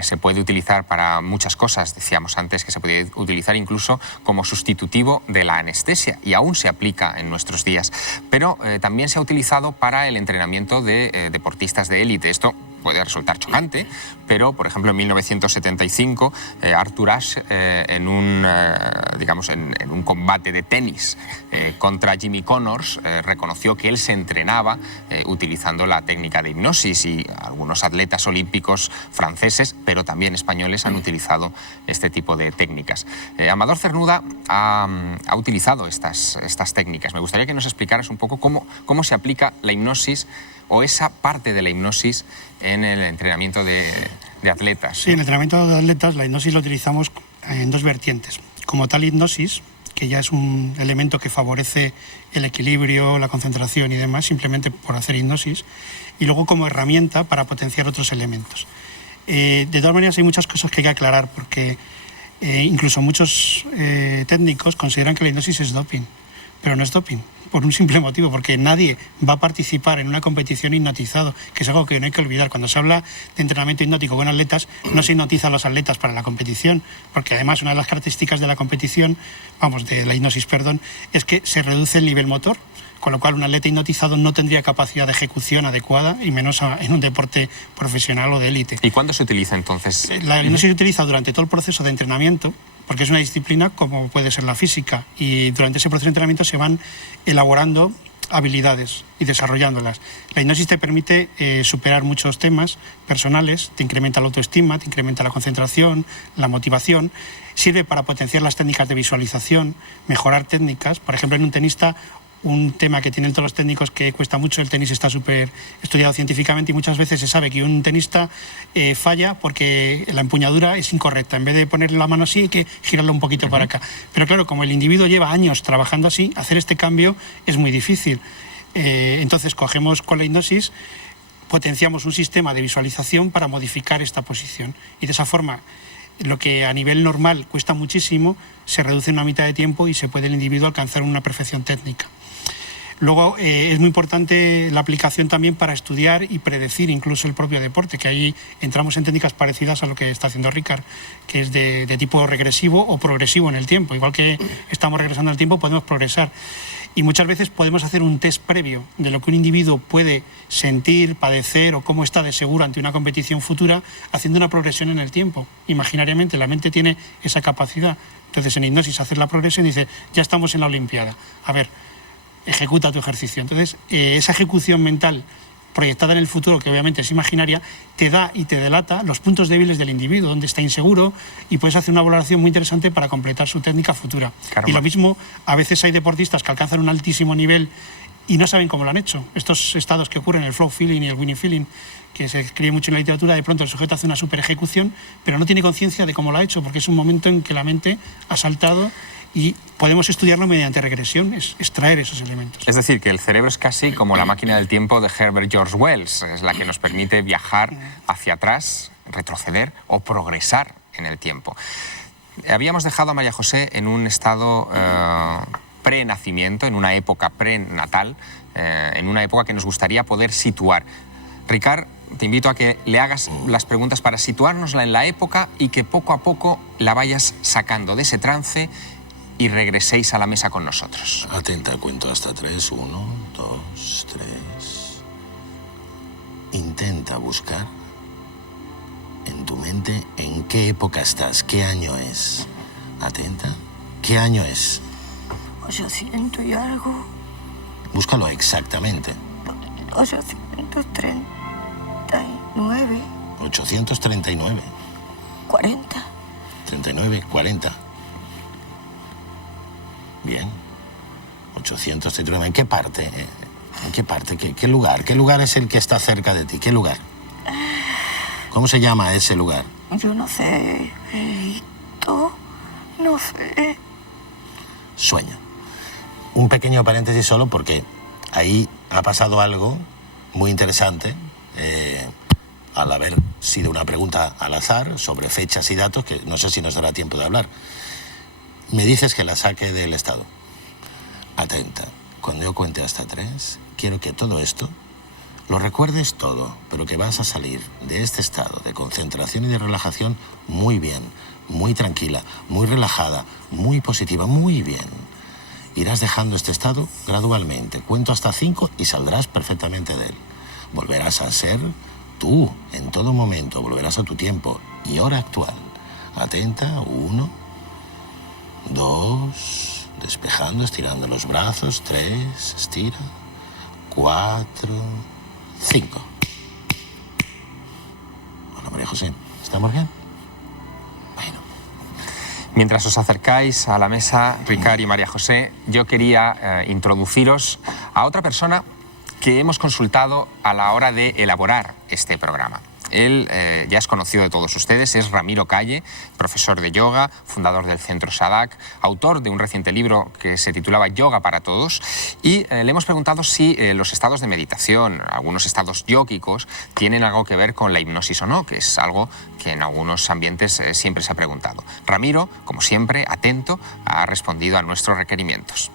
Se puede utilizar para muchas cosas. Decíamos antes que se puede utilizar incluso como sustitutivo de la anestesia y aún se aplica en nuestros días. Pero también se ha utilizado para el entrenamiento de deportistas de élite. Esto puede resultar chocante, pero, por ejemplo, en 1975, Arthur Ashe, en un combate de tenis contra Jimmy Connors, reconoció que él se entrenaba utilizando la técnica de hipnosis, y algunos atletas olímpicos franceses, pero también españoles, han utilizado este tipo de técnicas. Amador Cernuda ha utilizado estas técnicas. Me gustaría que nos explicaras un poco cómo se aplica la hipnosis o esa parte de la hipnosis en el entrenamiento de atletas. Sí, en el entrenamiento de atletas la hipnosis la utilizamos en dos vertientes. Como tal hipnosis, que ya es un elemento que favorece el equilibrio, la concentración y demás, simplemente por hacer hipnosis, y luego como herramienta para potenciar otros elementos. De todas maneras hay muchas cosas que hay que aclarar, porque incluso muchos técnicos consideran que la hipnosis es doping, pero no es doping, por un simple motivo, porque nadie va a participar en una competición hipnotizado, que es algo que no hay que olvidar. Cuando se habla de entrenamiento hipnótico con atletas, no se hipnotiza a los atletas para la competición, porque además una de las características de la competición, de la hipnosis, perdón, es que se reduce el nivel motor, con lo cual un atleta hipnotizado no tendría capacidad de ejecución adecuada, y menos en un deporte profesional o de élite. ¿Y cuándo se utiliza entonces? La hipnosis se utiliza durante todo el proceso de entrenamiento, porque es una disciplina como puede ser la física, y durante ese proceso de entrenamiento se van elaborando habilidades y desarrollándolas. La hipnosis te permite superar muchos temas personales, te incrementa la autoestima, te incrementa la concentración, la motivación, sirve para potenciar las técnicas de visualización, mejorar técnicas. Por ejemplo, en un tenista, un tema que tienen todos los técnicos que cuesta mucho, el tenis está súper estudiado científicamente y muchas veces se sabe que un tenista falla porque la empuñadura es incorrecta. En vez de ponerle la mano así hay que girarla un poquito para acá. Pero claro, como el individuo lleva años trabajando así, hacer este cambio es muy difícil. Entonces cogemos con la hipnosis, potenciamos un sistema de visualización para modificar esta posición, y de esa forma lo que a nivel normal cuesta muchísimo se reduce en una mitad de tiempo y se puede el individuo alcanzar una perfección técnica. Luego es muy importante la aplicación también para estudiar y predecir incluso el propio deporte, que ahí entramos en técnicas parecidas a lo que está haciendo Ricard, que es de tipo regresivo o progresivo en el tiempo. Igual que estamos regresando al tiempo, podemos progresar. Y muchas veces podemos hacer un test previo de lo que un individuo puede sentir, padecer o cómo está de seguro ante una competición futura, haciendo una progresión en el tiempo. Imaginariamente la mente tiene esa capacidad. Entonces en hipnosis hacer la progresión y dice, ya estamos en la Olimpiada. A ver, ejecuta tu ejercicio. Entonces, esa ejecución mental proyectada en el futuro, que obviamente es imaginaria, te da y te delata los puntos débiles del individuo, donde está inseguro, y puedes hacer una valoración muy interesante para completar su técnica futura. Caramba. Y lo mismo, a veces hay deportistas que alcanzan un altísimo nivel y no saben cómo lo han hecho. Estos estados que ocurren, el flow feeling y el winning feeling, que se escribe mucho en la literatura, de pronto el sujeto hace una super ejecución, pero no tiene conciencia de cómo lo ha hecho, porque es un momento en que la mente ha saltado, y podemos estudiarlo mediante regresión, es extraer esos elementos. Es decir, que el cerebro es casi como la máquina del tiempo de Herbert George Wells, es la que nos permite viajar hacia atrás, retroceder o progresar en el tiempo. Habíamos dejado a María José en un estado pre-nacimiento, en una época prenatal, en una época que nos gustaría poder situar. Ricard, te invito a que le hagas las preguntas para situárnosla en la época y que poco a poco la vayas sacando de ese trance y regreséis a la mesa con nosotros. Atenta, cuento hasta 3. 1, 2, 3. Intenta buscar en tu mente en qué época estás, qué año es. Atenta. ¿Qué año es? 800 y algo. Búscalo exactamente. 839. 839. 40. 39, 40. Bien. 839. ¿En qué parte? ¿En qué parte? ¿Qué lugar? ¿Qué lugar es el que está cerca de ti? ¿Qué lugar? ¿Cómo se llama ese lugar? Yo no sé. No sé. sueño. Un pequeño paréntesis solo porque ahí ha pasado algo muy interesante al haber sido una pregunta al azar sobre fechas y datos que no sé si nos dará tiempo de hablar. Me dices que la saque del estado. Atenta, cuando yo cuente hasta 3, quiero que todo esto lo recuerdes todo, pero que vas a salir de este estado de concentración y de relajación muy bien, muy tranquila, muy relajada, muy positiva, muy bien. Irás dejando este estado gradualmente. Cuento hasta 5 y saldrás perfectamente de él. Volverás a ser tú en todo momento, volverás a tu tiempo y hora actual. Atenta, 1, 2, despejando, estirando los brazos, 3, estira, 4, 5. Hola, María José, ¿estamos bien? Bueno. Mientras os acercáis a la mesa, Ricard y María José, yo quería introduciros a otra persona que hemos consultado a la hora de elaborar este programa. Él ya es conocido de todos ustedes, es Ramiro Calle, profesor de yoga, fundador del Centro Sadhak, autor de un reciente libro que se titulaba Yoga para Todos, y le hemos preguntado si los estados de meditación, algunos estados yógicos, tienen algo que ver con la hipnosis o no, que es algo que en algunos ambientes siempre se ha preguntado. Ramiro, como siempre, atento, ha respondido a nuestros requerimientos.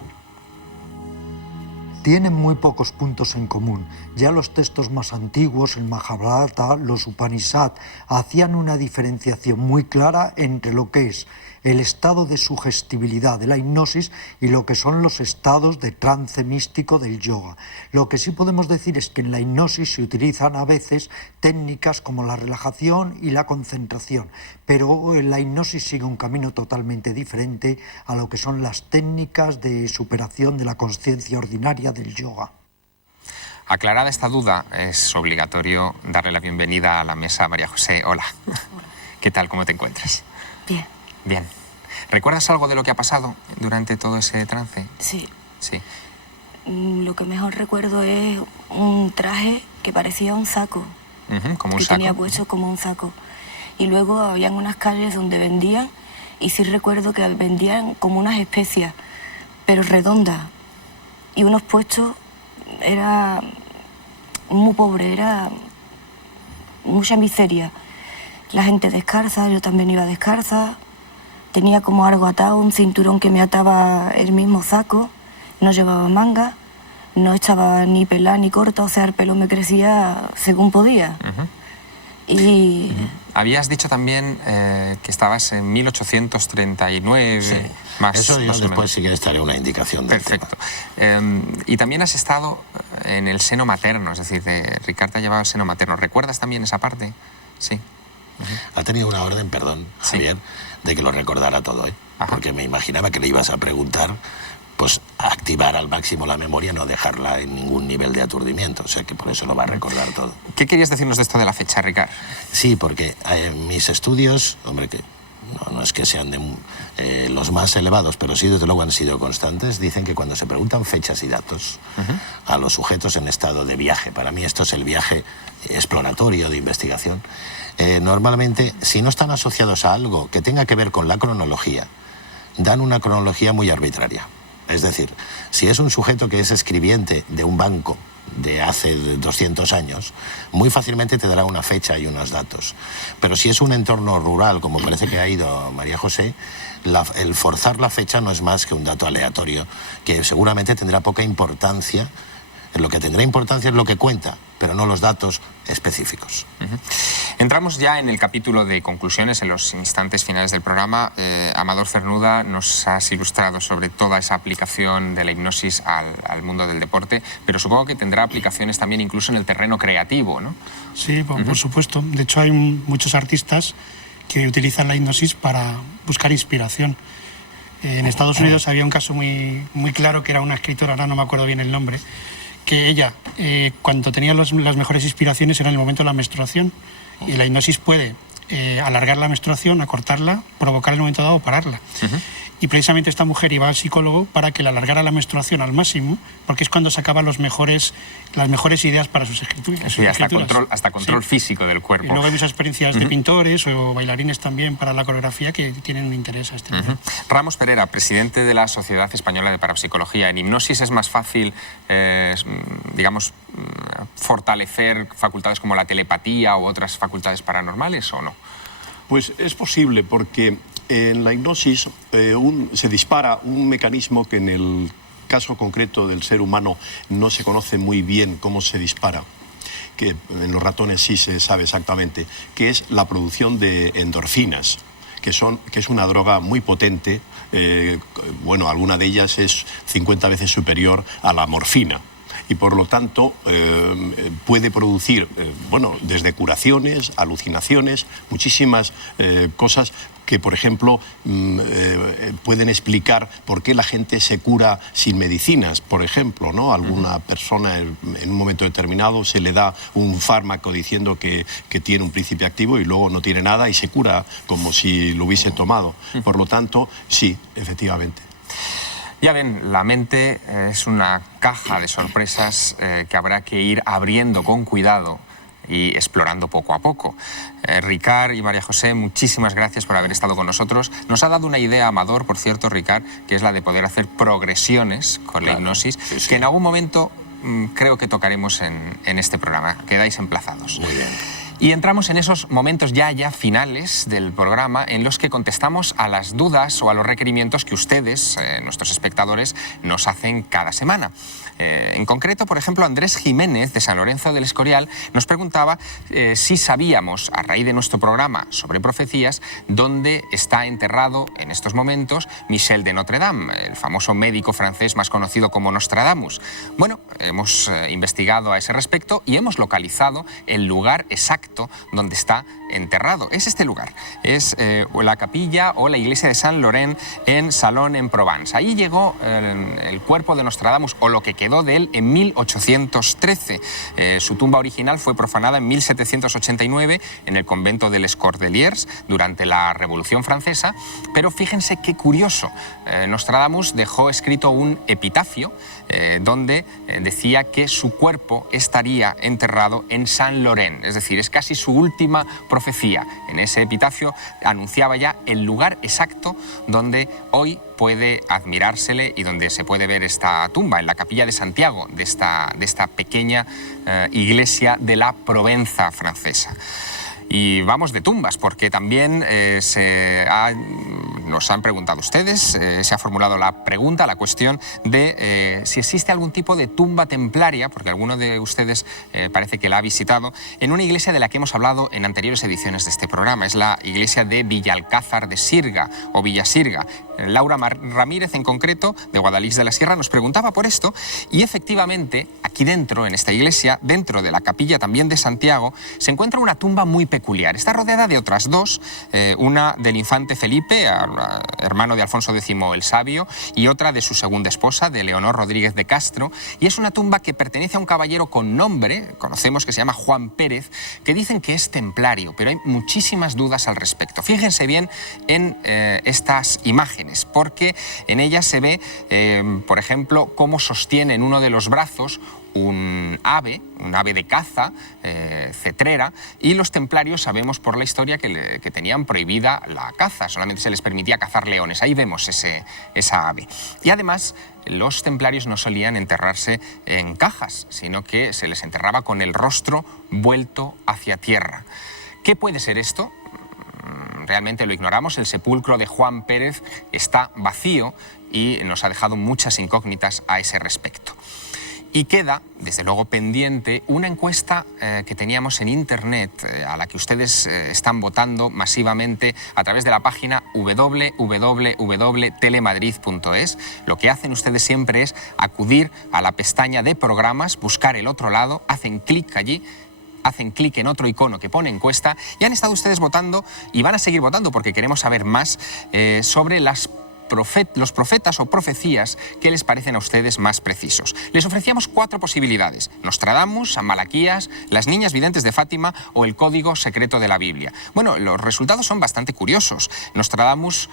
Tienen muy pocos puntos en común. Ya los textos más antiguos, el Mahabharata, los Upanishad, hacían una diferenciación muy clara entre lo que es el estado de sugestibilidad de la hipnosis y lo que son los estados de trance místico del yoga. Lo que sí podemos decir es que en la hipnosis se utilizan a veces técnicas como la relajación y la concentración, pero la hipnosis sigue un camino totalmente diferente a lo que son las técnicas de superación de la consciencia ordinaria del yoga. Aclarada esta duda, es obligatorio darle la bienvenida a la mesa a María José. Hola. Hola. ¿Qué tal? ¿Cómo te encuentras? Bien. Bien. ¿Recuerdas algo de lo que ha pasado durante todo ese trance? Sí. Sí. Lo que mejor recuerdo es un traje que parecía un saco. Como un que saco. tenía puesto como un saco. Y luego habían unas calles donde vendían, y sí recuerdo que vendían como unas especias, pero redondas. Y unos puestos, era muy pobre, era mucha miseria. La gente descalza, yo también iba descalza. Tenía como algo atado, un cinturón que me ataba el mismo saco. No llevaba manga, no estaba ni pelada ni corta, o sea, el pelo me crecía según podía. Y... Habías dicho también que estabas en 1839, Sí. más Eso yo más o después menos. sí que estaré una indicación del Perfecto. tema. Y también has estado en el seno materno, es decir, Ricard te ha llevado al seno materno. ¿Recuerdas también esa parte? Sí. Ha tenido una orden, perdón, Sí. Javier, de que lo recordara todo, ¿eh? Ajá. Porque me imaginaba que le ibas a preguntar, pues activar al máximo la memoria, no dejarla en ningún nivel de aturdimiento, o sea que por eso lo va a recordar todo. ¿Qué querías decirnos de esto de la fecha, Ricard? Sí, porque mis estudios, hombre, que no es que sean de los más elevados, pero sí desde luego han sido constantes, dicen que cuando se preguntan fechas y datos a los sujetos en estado de viaje, para mí esto es el viaje exploratorio de investigación, normalmente si no están asociados a algo que tenga que ver con la cronología, dan una cronología muy arbitraria. Es decir, si es un sujeto que es escribiente de un banco de hace 200 años, muy fácilmente te dará una fecha y unos datos. Pero si es un entorno rural, como parece que ha ido María José, el forzar la fecha no es más que un dato aleatorio, que seguramente tendrá poca importancia. Lo que tendrá importancia es lo que cuenta, pero no los datos específicos. Entramos ya en el capítulo de conclusiones, en los instantes finales del programa. Amador Cernuda, nos has ilustrado sobre toda esa aplicación de la hipnosis al mundo del deporte, pero supongo que tendrá aplicaciones también incluso en el terreno creativo, ¿no? Sí, por supuesto. De hecho, hay muchos artistas que utilizan la hipnosis para buscar inspiración. En Estados Unidos había un caso muy claro, que era una escritora, ahora no me acuerdo bien el nombre, que ella, cuando tenía las mejores inspiraciones, era en el momento de la menstruación, y la hipnosis puede alargar la menstruación, acortarla, provocar en un momento dado o pararla. Y precisamente esta mujer iba al psicólogo para que le alargara la menstruación al máximo, porque es cuando sacaba las mejores ideas para sus escrituras. Sí, hasta control físico del cuerpo. Y luego hay muchas experiencias de pintores o bailarines también para la coreografía que tienen un interés a este nivel. Ramos Pereira, presidente de la Sociedad Española de Parapsicología. ¿En hipnosis es más fácil, digamos, fortalecer facultades como la telepatía u otras facultades paranormales o no? Pues es posible, porque en la hipnosis se dispara un mecanismo que en el caso concreto del ser humano no se conoce muy bien cómo se dispara, que en los ratones sí se sabe exactamente, que es la producción de endorfinas, que es una droga muy potente. Bueno, alguna de ellas es 50 veces superior a la morfina. Y por lo tanto puede producir, bueno, desde curaciones, alucinaciones, muchísimas cosas que, por ejemplo, pueden explicar por qué la gente se cura sin medicinas, por ejemplo, ¿no? Alguna persona en un momento determinado se le da un fármaco diciendo que tiene un principio activo y luego no tiene nada y se cura como si lo hubiese tomado. Por lo tanto, sí, efectivamente. Ya ven, la mente es una caja de sorpresas que habrá que ir abriendo con cuidado y explorando poco a poco. Ricard y María José, muchísimas gracias por haber estado con nosotros. Nos ha dado una idea Amador, por cierto, Ricard, que es la de poder hacer progresiones con la hipnosis, que en algún momento creo que tocaremos en este programa. Quedáis emplazados. Muy bien. Y entramos en esos momentos ya finales del programa en los que contestamos a las dudas o a los requerimientos que ustedes, nuestros espectadores, nos hacen cada semana. En concreto, por ejemplo, Andrés Jiménez, de San Lorenzo del Escorial, nos preguntaba si sabíamos, a raíz de nuestro programa sobre profecías, dónde está enterrado en estos momentos Michel de Notre Dame, el famoso médico francés más conocido como Nostradamus. Bueno, hemos investigado a ese respecto y hemos localizado el lugar exacto donde está enterrado. Es este lugar, es la capilla o la iglesia de Saint Laurent en Salon en Provence. Ahí llegó el cuerpo de Nostradamus, o lo que quedó de él, en 1813. Su tumba original fue profanada en 1789 en el convento de Les Cordeliers durante la Revolución Francesa, pero fíjense qué curioso, Nostradamus dejó escrito un epitafio donde decía que su cuerpo estaría enterrado en Saint Laurent, es decir, es casi su última profecía. En ese epitafio anunciaba ya el lugar exacto donde hoy puede admirársele y donde se puede ver esta tumba, en la capilla de Santiago, de esta pequeña iglesia de la Provenza francesa. Y vamos de tumbas, porque también nos han preguntado ustedes, se ha formulado la pregunta, la cuestión de si existe algún tipo de tumba templaria, porque alguno de ustedes parece que la ha visitado, en una iglesia de la que hemos hablado en anteriores ediciones de este programa. Es la iglesia de Villalcázar de Sirga, o Villasirga. Laura Ramírez, en concreto, de Guadalix de la Sierra, nos preguntaba por esto, y efectivamente, aquí dentro, en esta iglesia, dentro de la capilla también de Santiago, se encuentra una tumba muy peculiar. Está rodeada de otras dos, una del infante Felipe, hermano de Alfonso X el Sabio, y otra de su segunda esposa, de Leonor Rodríguez de Castro, y es una tumba que pertenece a un caballero con nombre, conocemos, que se llama Juan Pérez, que dicen que es templario, pero hay muchísimas dudas al respecto. Fíjense bien en estas imágenes, porque en ellas se ve, por ejemplo, cómo sostiene en uno de los brazos un ave de caza, cetrera, y los templarios sabemos por la historia que tenían prohibida la caza, solamente se les permitía cazar leones. Ahí vemos esa ave. Y además, los templarios no solían enterrarse en cajas, sino que se les enterraba con el rostro vuelto hacia tierra. ¿Qué puede ser esto? Realmente lo ignoramos. El sepulcro de Juan Pérez está vacío y nos ha dejado muchas incógnitas a ese respecto. Y queda, desde luego, pendiente una encuesta que teníamos en Internet, a la que ustedes están votando masivamente a través de la página www.telemadrid.es. Lo que hacen ustedes siempre es acudir a la pestaña de programas, buscar el otro lado, hacen clic allí, hacen clic en otro icono que pone encuesta, y han estado ustedes votando y van a seguir votando, porque queremos saber más sobre las los profetas o profecías que les parecen a ustedes más precisos. Les ofrecíamos 4 posibilidades: Nostradamus, San Malaquías, las niñas videntes de Fátima o el código secreto de la Biblia. Bueno, los resultados son bastante curiosos. Nostradamus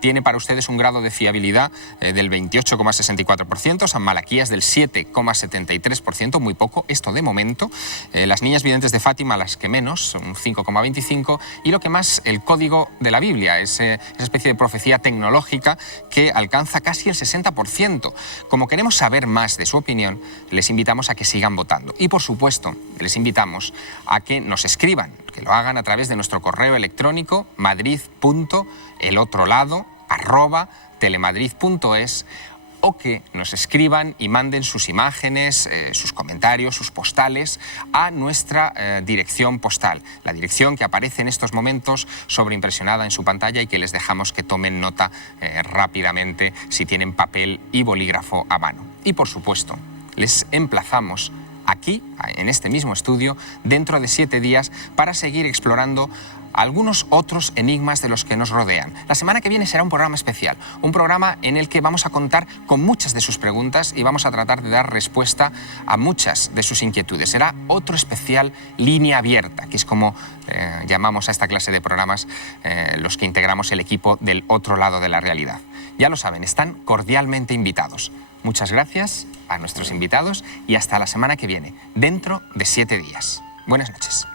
tiene para ustedes un grado de fiabilidad del 28,64%, San Malaquías del 7,73%, muy poco, esto de momento. Las niñas videntes de Fátima, las que menos, son un 5,25%, y lo que más, el código de la Biblia, esa especie de profecía tecnológica que alcanza casi el 60%. Como queremos saber más de su opinión, les invitamos a que sigan votando. Y por supuesto, les invitamos a que nos escriban, que lo hagan a través de nuestro correo electrónico madrid.elotrolado@telemadrid.es, o que nos escriban y manden sus imágenes, sus comentarios, sus postales a nuestra dirección postal, la dirección que aparece en estos momentos sobreimpresionada en su pantalla y que les dejamos que tomen nota rápidamente si tienen papel y bolígrafo a mano. Y por supuesto, les emplazamos aquí, en este mismo estudio, dentro de 7 días para seguir explorando algunos otros enigmas de los que nos rodean. La semana que viene será un programa especial, un programa en el que vamos a contar con muchas de sus preguntas y vamos a tratar de dar respuesta a muchas de sus inquietudes. Será otro especial Línea Abierta, que es como llamamos a esta clase de programas los que integramos el equipo del otro lado de la realidad. Ya lo saben, están cordialmente invitados. Muchas gracias a nuestros invitados y hasta la semana que viene, dentro de 7 días. Buenas noches.